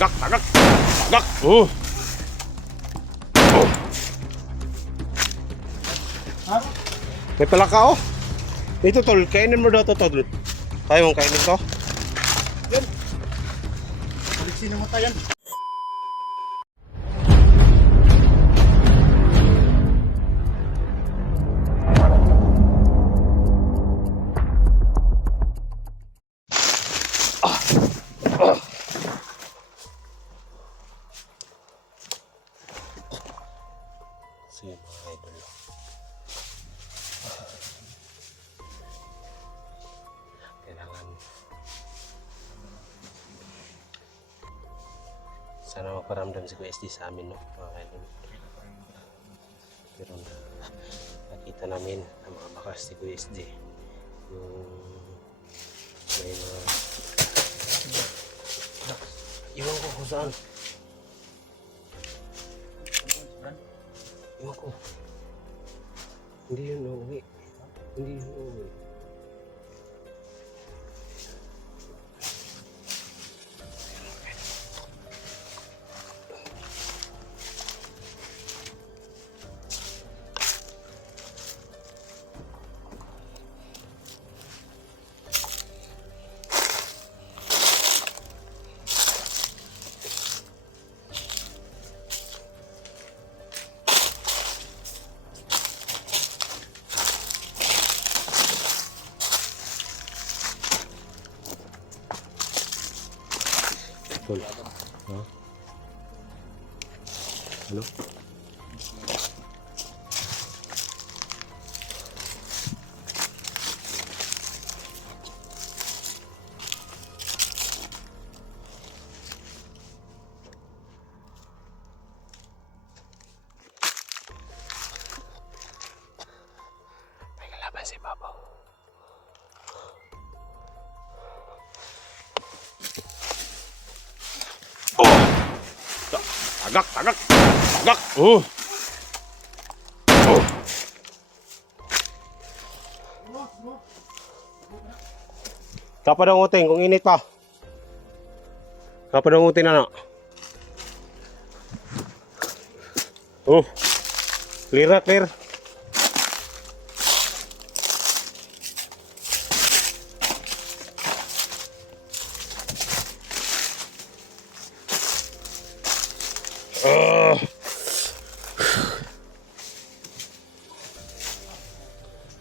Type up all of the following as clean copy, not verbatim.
Tagak, tagak, tagak. Oh. Oh. May palaka oh. Ito tol, kainin mo daw to tol. Tayo mong kainin to. Yan. Aliksi na mata yan. Sige mga idol. Kailangan sana maparamdam si Kuya SD sa amin, no? Mga idol. Pero nakita namin ang mga bakas ni Kuya SD. Yung may mga iwan ko kung saan. Iwan ko. Hindi yun uuwi. Hindi yun uuwi. Tol. Ha? Halo? May kalaban si Babaw. Tagak, tagak, tagak. Oh. Oh. Kapadangutin kung init pa. Kapadangutin na na. Oh. Clear na, clear.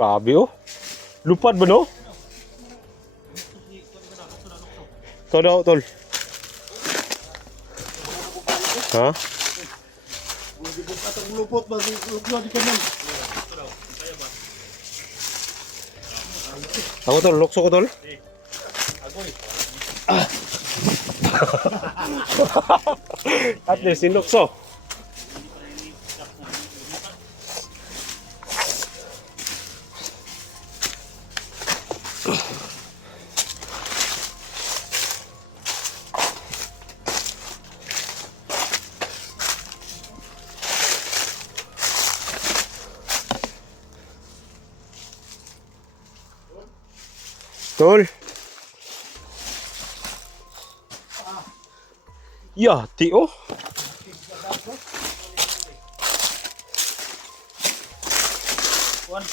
Grabe oh. Lupad ba no? Ito daw tol. Ha? Lupot ba? Lupot di kanan. Ako tol, lukso ko tol. At least sinukso. Tol. Ya, tio. Kuan.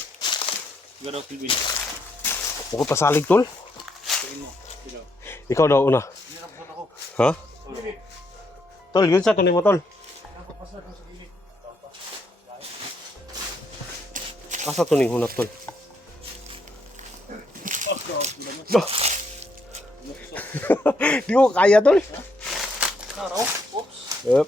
Garo kilbi. Ako pasalig tol. Ikaw daw una. Ha? Tol, yun sa tunay mo tol. Asa tuning hunat tol? No. Di ko kaya tol. Yep.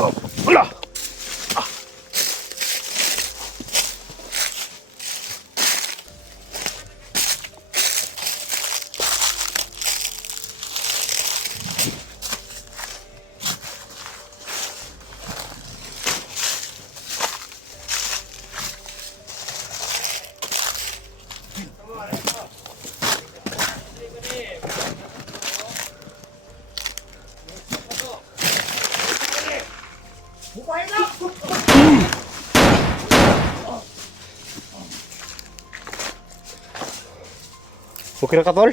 Oh, wala. Okay na ka, tol?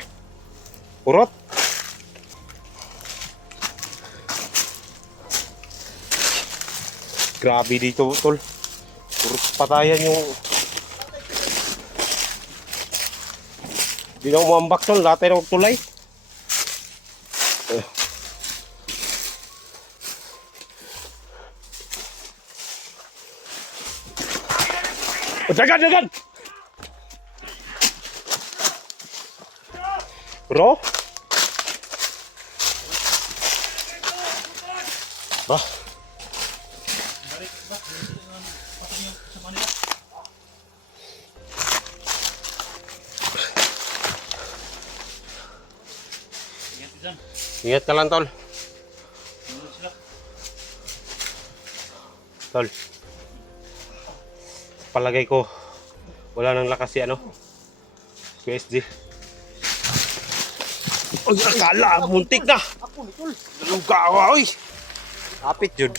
Urot? Grabe dito, tol. Urot patayan yung... Di na umambak, tol. Latay na tulay. Dagan, dagan! Bro? Bah? Ingat ka lang, tol. Tol. Palagay ko wala nang lakas si ano QSD. Oy, akala muntik na. Dalawang kawa, oy. Apit jud.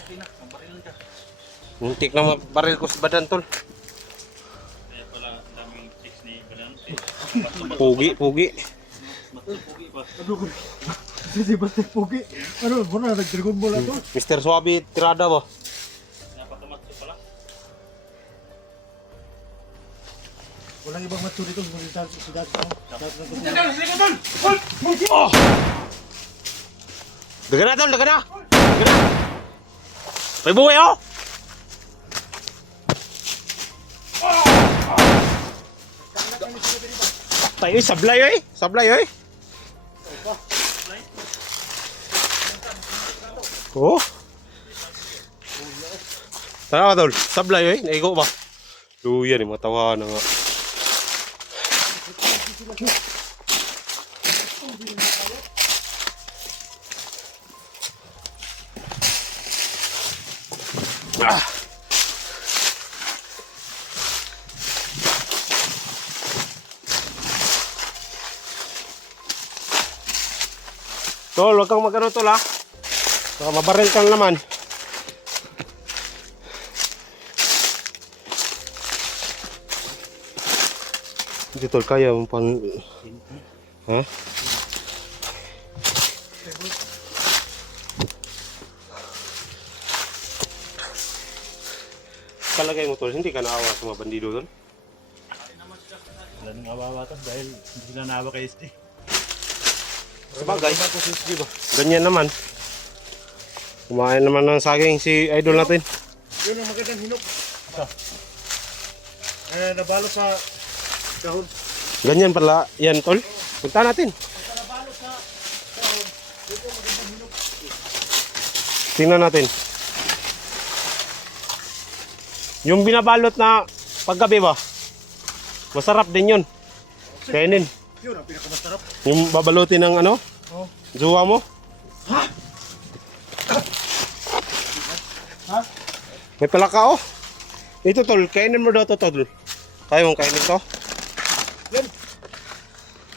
Muntik na mabaril ko sa badan, tol. Kaya pala daming chicks ni Banan. Pugi, pugi. Pugi pa. Kasi basta pugi. Ano, muna nag-dragon ball ato. Mr. Suabi tirada ba? Napakamatso pala. Walang ibang matso dito. Si Dad. Oh! Dagan na, tol, dagan na. Dagan na. May buhay, oh! Tayo, sablay, oy. Sablay, oy. Oh. Tara, tol. Sablay, oy. Naigo ba? Luyan, matawa na nga. Ah. Tol, wag kang magano, tol, ha. Baka mabaril kang naman. Hindi, tol, kaya mo pang... Ha? Palagay mo, tol, hindi ka naawa sa mga bandido, tol? Wala nang awawatas dahil hindi sila naawa kay SD. Sabagay. Ganyan naman. Kumain naman ng saging si idol natin. Yun ang magandang hinok. Nabalo sa dahon. Ganyan pala yan, tol. Punta natin. Nabalo sa dahon. Yun ang magandang hinok. Tingnan natin. Yung binabalot na paggabi ba? Masarap din yun. Kainin. Yun ang pinakamasarap. Yung babalutin ng ano? Oh. Jowa mo? Ha? May palaka, oh. Ito, tol. Kainin mo daw to, tol. Kaya mong kainin to? Yan.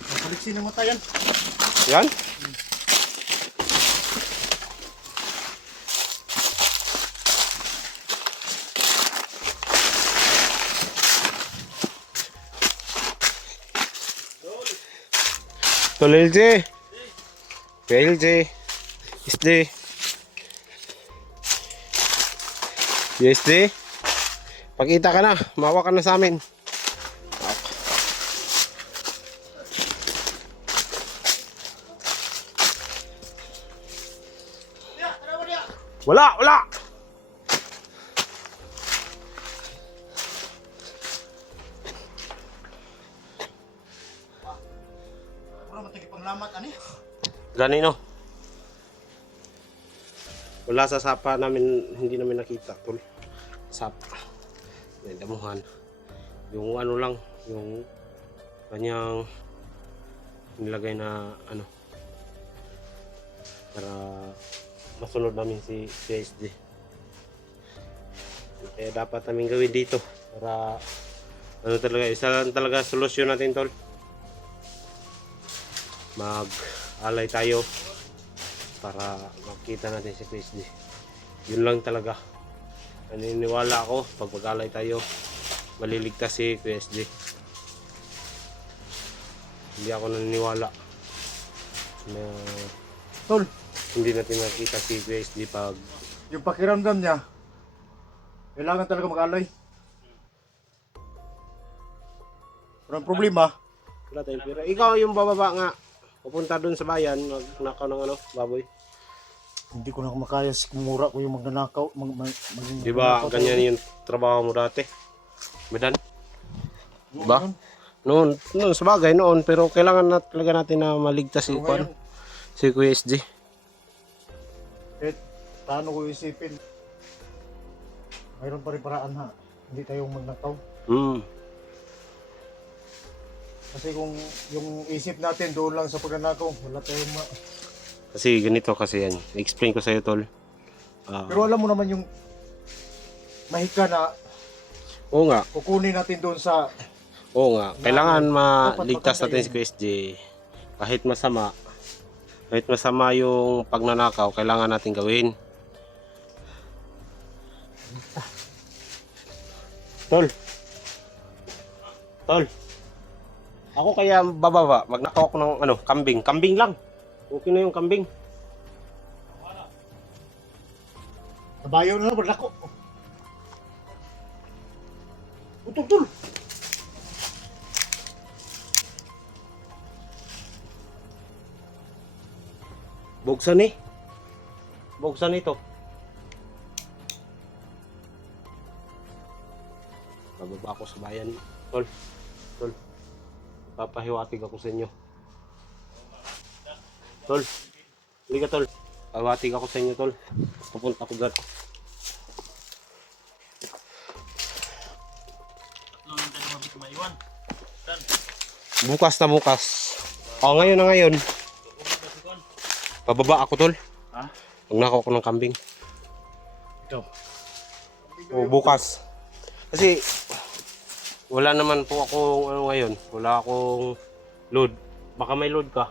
Mapaliksin ng mata yan. Yan. Tol LJ. PLJ. SD. PSD. Pakita ka na. Mawa ka na sa amin. Wala, wala. Puro matagi panglamat ani. Ganino. Wala sa sapa namin, hindi namin nakita, tol. Sapa. May damuhan. Yung ano lang, yung kanyang nilagay na ano para masunod namin si PSD. Kaya dapat namin gawin dito para ano talaga, isa lang talaga solusyon natin, tol. Mag-alay tayo para makita natin si PSD. Yun lang talaga. Naniniwala ako pag mag-alay tayo maliligtas si PSD. Hindi ako naniniwala na Tol, hindi natin nakita si QSD pag yung pakiramdam niya, kailangan talaga mag-alay. Pero ang problema, wala tayong pera. Ikaw yung bababa nga. Pupunta doon sa bayan, magnakaw ng ano, baboy. hindi ko na makaya kumura ko yung magnanakaw. Di ba ganyan yung trabaho mo dati? Medan? Ba? Noon sa bagay noon, pero kailangan na talaga natin na maligtas si Juan, si QSD. Kahit paano ko isipin, mayroon pa rin paraan ha. Hindi tayong magnakaw. Kasi kung yung isip natin doon lang sa pagnanakaw, wala tayong Kasi ganito kasi yan. Explain ko sa iyo, tol. Pero alam mo naman yung mahika na Oo nga. kukunin natin doon sa Oo nga. Kailangan maligtas natin si QSD. Kahit masama yung pagnanakaw, kailangan natin gawin. Tol. Ako kaya bababa, magnakaw ako ng ano, kambing. Kambing lang. Okay na yung kambing. kabayo na wala ko. Utol. Buksan ito. Bababa ako sa bayan. Tol. Papahiwatig ako sa inyo. Tol. Liga, tol. Pahiwatig ako sa inyo, tol. Pupunta ako dyan. Tatlong hindi na mabit maiwan. Dan. Bukas na bukas. O, ngayon na ngayon. Pababa ako, tol. Ha? Magnakaw ako ng kambing. Ito. O, bukas. Kasi wala naman po akong ano ngayon. Wala akong load. Baka may load ka.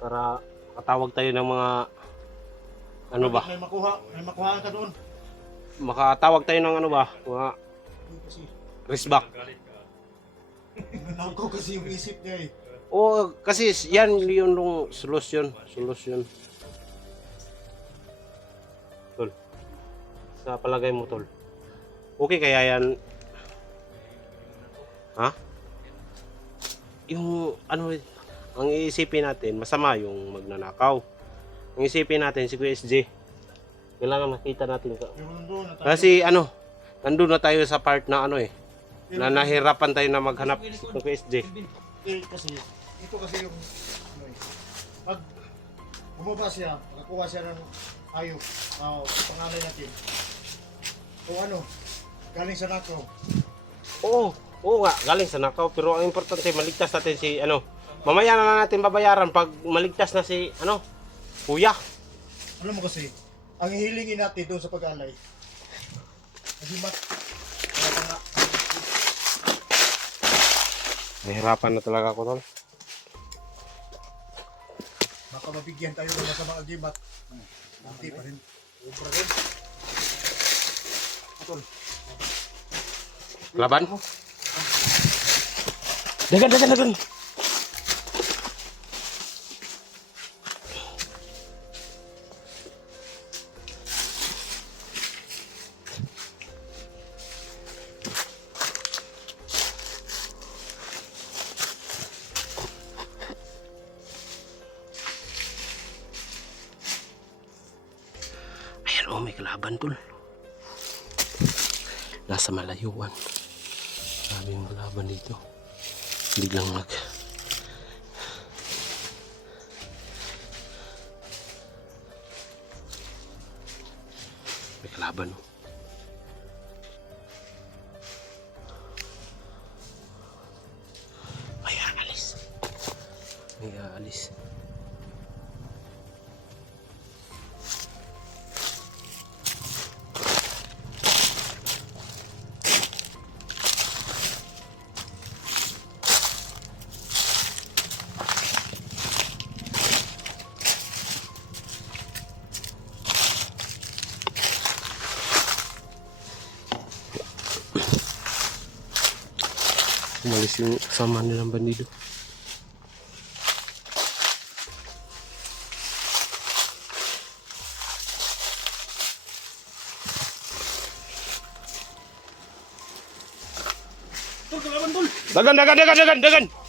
Para katawag tayo ng mga ano ba? May makuhaan ka doon. Makatawag tayo ng ano ba? Mga Kasi wristback. nakaw kasi yung isip niya eh. O kasi yan yung solusyon. Tol. Sa palagay mo, tol. Okay kaya yan? Ha? Yung ano, ang iisipin natin, masama yung magnanakaw. Ang isipin natin si QSD. Kailangan makita natin ka. Pero nandun na tayo. Kasi ano, nandun na tayo sa part na ano na nahirapan tayo na maghanap ng QSD. Kasi ito kasi yung ano eh. Pag bumaba siya, nakakuha siya ng ayok, pangalay natin. O ano, galing sa nakaw. Oo nga, galing sa nakaw, pero ang importante maligtas natin si ano. Mamaya na lang natin babayaran pag maligtas na si ano, kuya. Alam mo kasi, ang hihilingin natin doon sa pag-alay, nagimat. Kaya nga, Nahirapan na talaga ako, tol. baka mabigyan tayo ng masamang agimat. Hindi pa rin. Ubra rin. Utol. Laban? Dagan. Ayan, may kalaban, tol. Nasa malayuan. Sabi yung kalaban dito. Biglang may kalaban. May aalis. Umalis yung kasama nilang bandido. Tol, kalaban tol! Dagan, dagan, dagan, dagan, dagan!